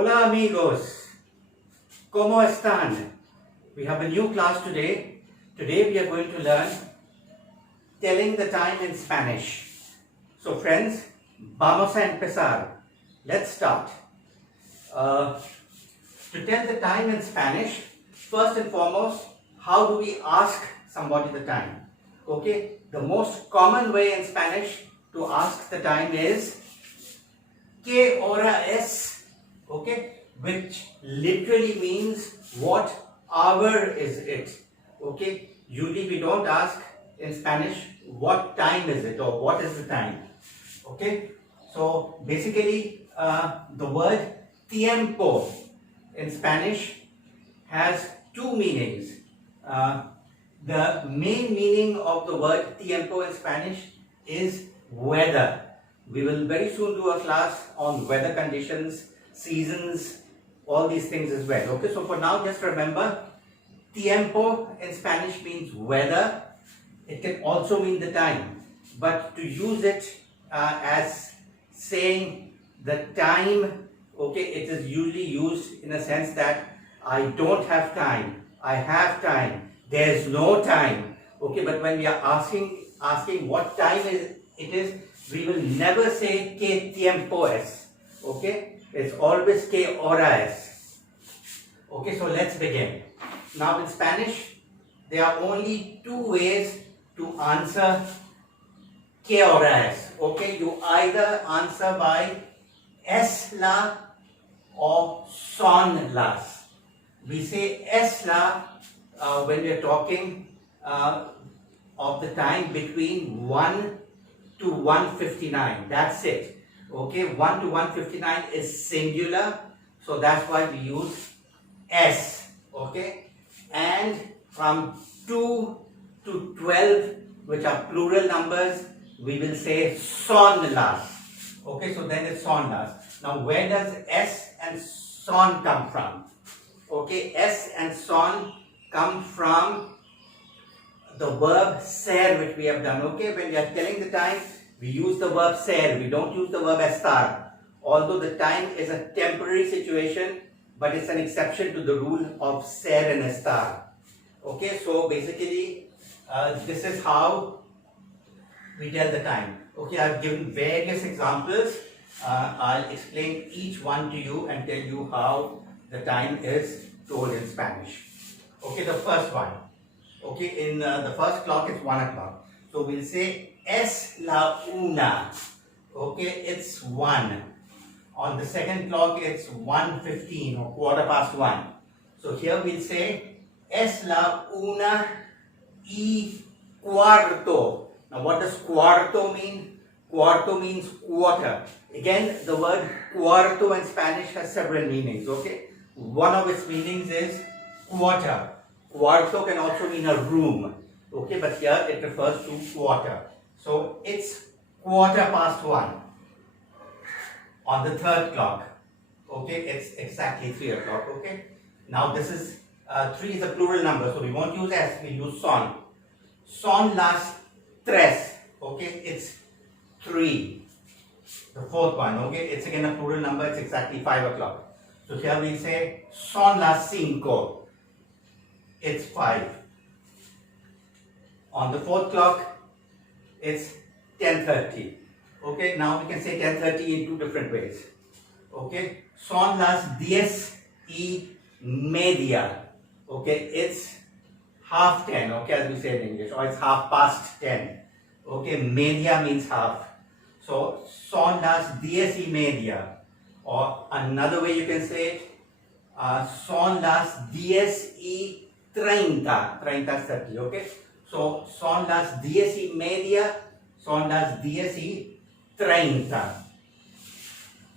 Hola amigos, ¿cómo están? We have a new class today. Today we are going to learn telling the time in Spanish. So friends, vamos a empezar. Let's start. To tell the time in Spanish, first and foremost, how do we ask somebody the time? Okay, the most common way in Spanish to ask the time is ¿Qué hora es? Okay, which literally means what hour is it? Okay, usually we don't ask in Spanish what time is it or what is the time. Okay, so basically the word tiempo in Spanish has two meanings. The main meaning of the word tiempo in Spanish is weather. We will very soon do a class on weather conditions, seasons, all these things as well. Okay, so for now just remember tiempo in Spanish means weather. It can also mean the time, but to use it as saying the time, okay, it is usually used in a sense that I don't have time, I have time, there's no time. Okay, but when we are asking what time it is, we will never say que tiempo es. Okay, it's always que hora es. Okay, so let's begin. Now in Spanish, there are only two ways to answer que hora es. Okay, you either answer by es la or son las. We say es la when we are talking of the time between 1 to 1:59. That's it. Okay, 1 to 1:59 is singular, so that's why we use S. Okay, and from 2 to 12, which are plural numbers, we will say son las. Okay, so then it's son las. Now, where does S and son come from? Okay, S and son come from the verb ser, which we have done. Okay, when we are telling the time, we use the verb ser, we don't use the verb estar. Although the time is a temporary situation, but it's an exception to the rule of ser and estar. Okay, so basically this is how we tell the time. Okay, I've given various examples. I'll explain each one to you and tell you how the time is told in Spanish. Okay, the first one. Okay, in the first clock it's 1 o'clock. So we'll say es la una. Okay, it's 1. On the second clock it's 1:15 or quarter past 1. So here we'll say es la una y cuarto. Now what does cuarto mean? Cuarto means quarter. Again, the word cuarto in Spanish has several meanings. Okay, one of its meanings is quarter. Cuarto can also mean a room. Okay, but here it refers to quarter. So it's quarter past 1 on the third clock. Okay, it's exactly 3 o'clock. Okay, now this is 3 is a plural number, so we won't use S, we use son. Son las tres. Okay, it's 3. The fourth one. Okay, it's again a plural number, it's exactly 5 o'clock. So here we say son las cinco. It's 5. On the fourth clock, it's 10:30. Okay, now we can say 10:30 in two different ways. Okay, son las 10:30. Okay, it's 9:30. Okay, as we say in English, or it's 10:30. Okay, media means half. So son las 10:30. Or another way you can say it, son las 10:30. 30 is 30. Okay, so son las 10:30. Son las 10:30.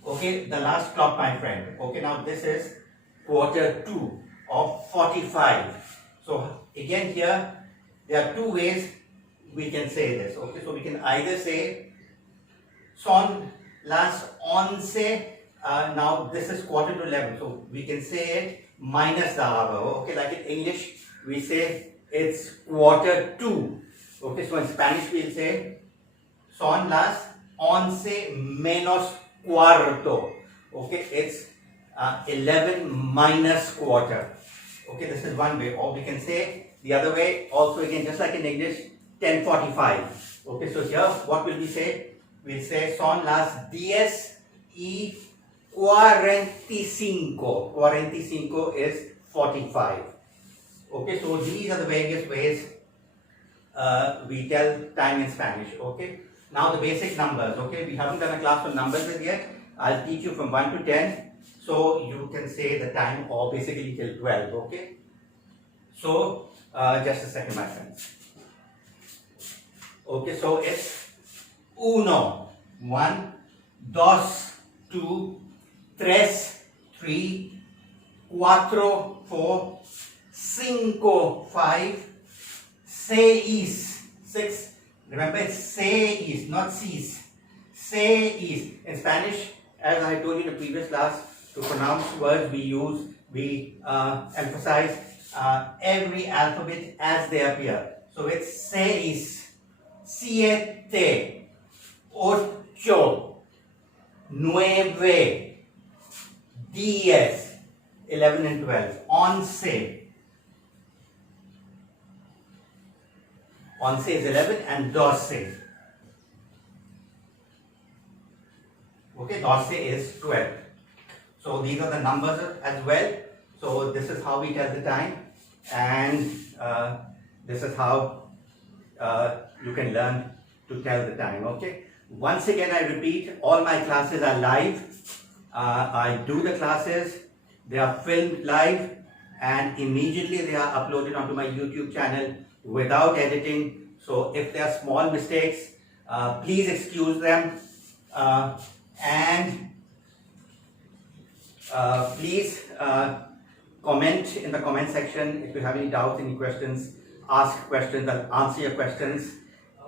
Okay, the last clock, my friend. Okay, now this is quarter 2 of 45. So again here, there are two ways we can say this. Okay, so we can either say son las 11. Now this is quarter to 11, so we can say it minus the hour. Okay, like in English we say it's quarter to. Okay, so in Spanish we'll say son las 11 menos cuarto. Okay, it's 11 minus quarter. Okay, this is one way. Or we can say the other way also again, just like in English, 10:45. Okay, so here what will we say? We'll say son las 10:45. 45 is 45. Okay, so these are the various ways we tell time in Spanish. Okay, now the basic numbers. Okay, we haven't done a class on numbers as yet. I'll teach you from 1 to 10. So you can say the time or basically till 12. Okay, so just a second, my friends. Okay, so it's 1, 2, 3, 4, 5, 6. Remember, it's 6, not 6. 6. In Spanish, as I told you in the previous class, to pronounce words we emphasize every alphabet as they appear. So it's 6, 7, 8, 9, 10, 11 and 12. 11. 11 is 11 and 12. Okay, 12 is 12. So these are the numbers as well. So this is how we tell the time, and this is how you can learn to tell the time. Okay. Once again, I repeat, all my classes are live. I do the classes. They are filmed live, and immediately they are uploaded onto my YouTube channel without editing. So if there are small mistakes, please excuse them, and please comment in the comment section if you have any doubts, any questions. Ask questions, I'll answer your questions,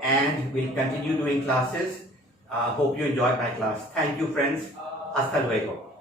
and we'll continue doing classes. Hope you enjoyed my class. Thank you, friends. Hasta luego.